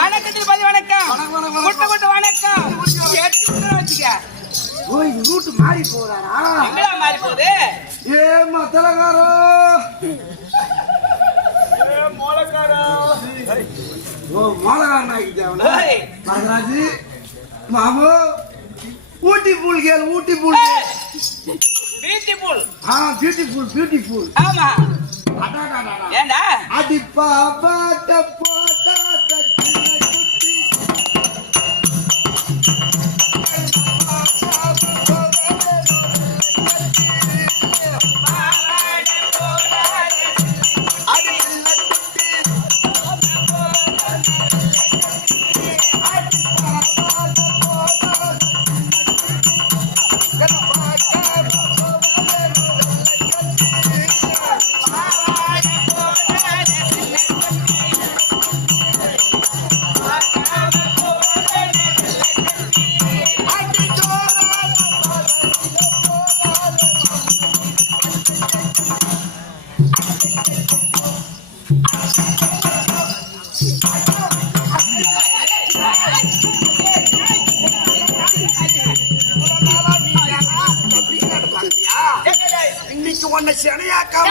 வணக்கத்தில் பதி வணக்கம் குட்டு குட்டு வணக்கம் ரூட் மாறி போறாரா? எங்கடா மாறி போகுது? ஏமா தலகாரோ மோளக்காரோ ஓ மோளக்காரன் ஆகிட்டாவல மகராஜி மாமு ஊட்டி பூல் கேள் ஊட்டி பூல் பியூட்டிஃபுல் பியூட்டிஃபுல் ஆமா அடடடடா ஏண்டா அடி பாபாட்ட போட்டா இன்னைக்கு ஒன்ன சனையாக்காம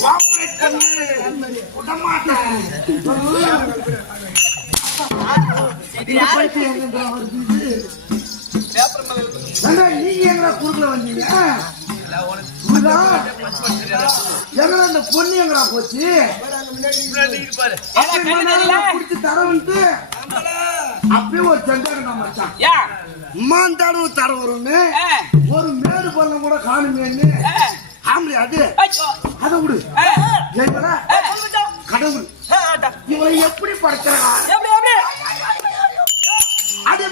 கோஆபரேட் பண்ணு விடமாட்டேன். நீங்க எங்க குறுக்கல வந்தீங்க? எங்கடா இந்த பொண்ணு எங்கடா போச்சு? குடிச்சு தரவன்ட்டு அப்படியே ஒரு சண்டாக மச்சான் மாந்தாடு தர வரும்னு ஒரு மேடு பண்ண கூட காணுமேன்னு ஆம்பளை அது அதை விடு கடவுள் இவனை எப்படி படுத்துறா அது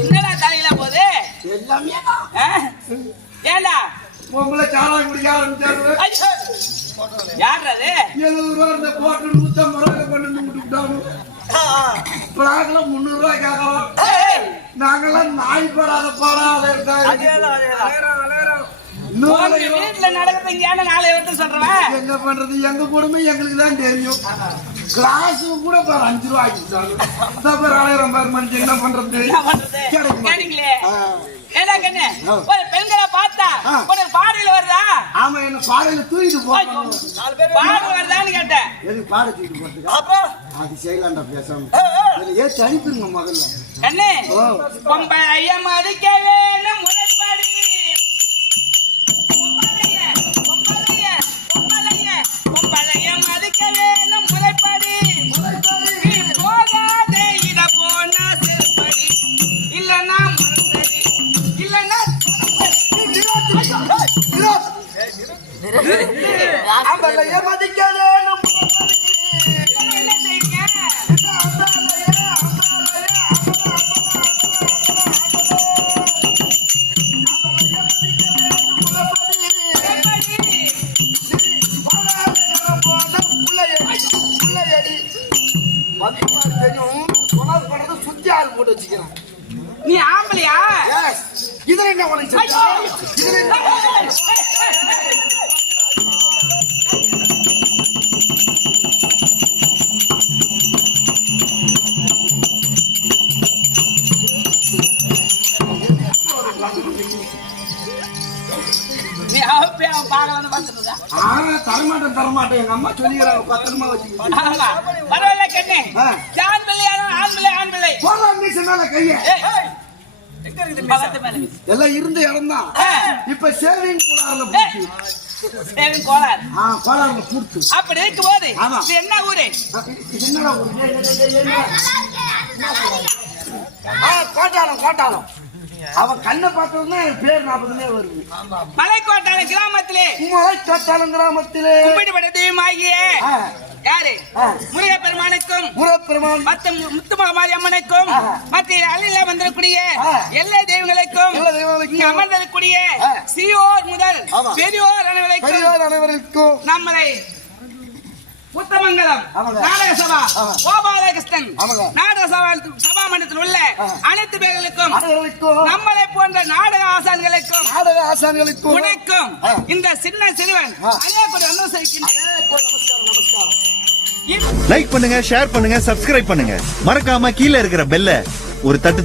என்னடா தலையில போகுது எல்லாமே ஏண்டா பொம்பளை சாலா குடிக்க ஆரம்பிச்சாரு. யாருறது 70 ரூபா இந்த போட்டு 150 ரூபாய் கொண்டு விட்டுட்டாங்க. பிளாக்ல 300 ரூபாய் கேட்கலாம். நாங்கெல்லாம் நாய் படாத வீட்டுல நடக்கிறது இங்க 4 வருஷம் சொல்றேன். என்ன பண்றது? எங்க குடும்பம் எங்களுக்கு தான் தெரியும். கிளாஸ் கூட 5 ரூபாய் ஆகிட்டாங்க. மனுஷன் என்ன பண்றது? கேட்டீங்களே ஏடா கண்ணு ஒரு பெண்களை பார்த்தா ஒரு பாடையில வருதா? ஆமா என்ன பாடையில தூக்கிட்டு போறோம். பாடை வருதான்னு கேட்டேன். எது பாடை தூக்கிட்டு போறதுக்கு? அப்ப அது செய்யலாம்டா பேசாம. ஏன் தனிப்புங்க மகள்ல கண்ணு பொம்பளைய மடிக்க வேணும் முறைப்படி பொம்பளைய மடிக்க வேணும் முறைப்படி போகாதே இத போனா செருப்படி இல்லன்னா மறுபடி இல்லன்னா பொம்பளைய மடிக்க வேணும் என்ன செய்யுங்க சுத்தி ஆள் போட்டு வச்சுக்கிறான். நீ ஆம்பளையா? இதுல என்ன உனக்கு நீ அவன் பார்க்கலாம்னு பார்த்துட்டு இருக்கான். தரமாட்டேன் எங்க அம்மா சொல்லிக்கிறாங்க பத்திரமா வச்சுக்கிட்டு ஆமா, பரவாயில்ல கண்ணு. ஆண் பிள்ளை ஆண் பிள்ளை போலாம் நீ சொன்னால கைய எங்க இருக்குது பக்கத்து மேல எல்லாம் இருந்த இடம் தான். இப்ப சேவிங் கோளாறுல சேவிங் கோளாறு. கோளாறுல பூர்த்து அப்படி இருக்கும்போது ஆமா. இது என்ன ஊரு? என்னடா கோட்டாளம் அவன் கண்ணை பார்த்ததுமே பேர் ஞாபகமே வருது. மலைக்கோட்டான கிராமத்திலே மலைக்கோட்டாளம் கிராமத்திலே கும்பிடுபட தெய்வமாகிய யாரு? முருகப்பெருமானுக்கும் முத்துமாரி அம்மனுக்கும் மத்திய அள்ளில வந்திருக்கூடிய எல்லா தெய்வங்களுக்கும் இங்கு அமர்ந்திருக்கக்கூடிய சிறியோர் முதல் பெரியோர் அனைவருக்கும் நம்மளை புத்தமங்கலம் நாடக சபா கோபாலகிருஷ்ணன் நாடக சபா மன்றத்தில் உள்ள அனைத்து பேர்களுக்கும் நம்மளை போன்ற நாடக ஆசான்களுக்கும் உனக்கும் இந்த சின்ன சிறுவன் லைக் பண்ணுங்க, ஷேர் பண்ணுங்க, சப்ஸ்கிரைப் பண்ணுங்க. மறக்காம கீழே இருக்கிற பெல்ல ஒரு தட்டு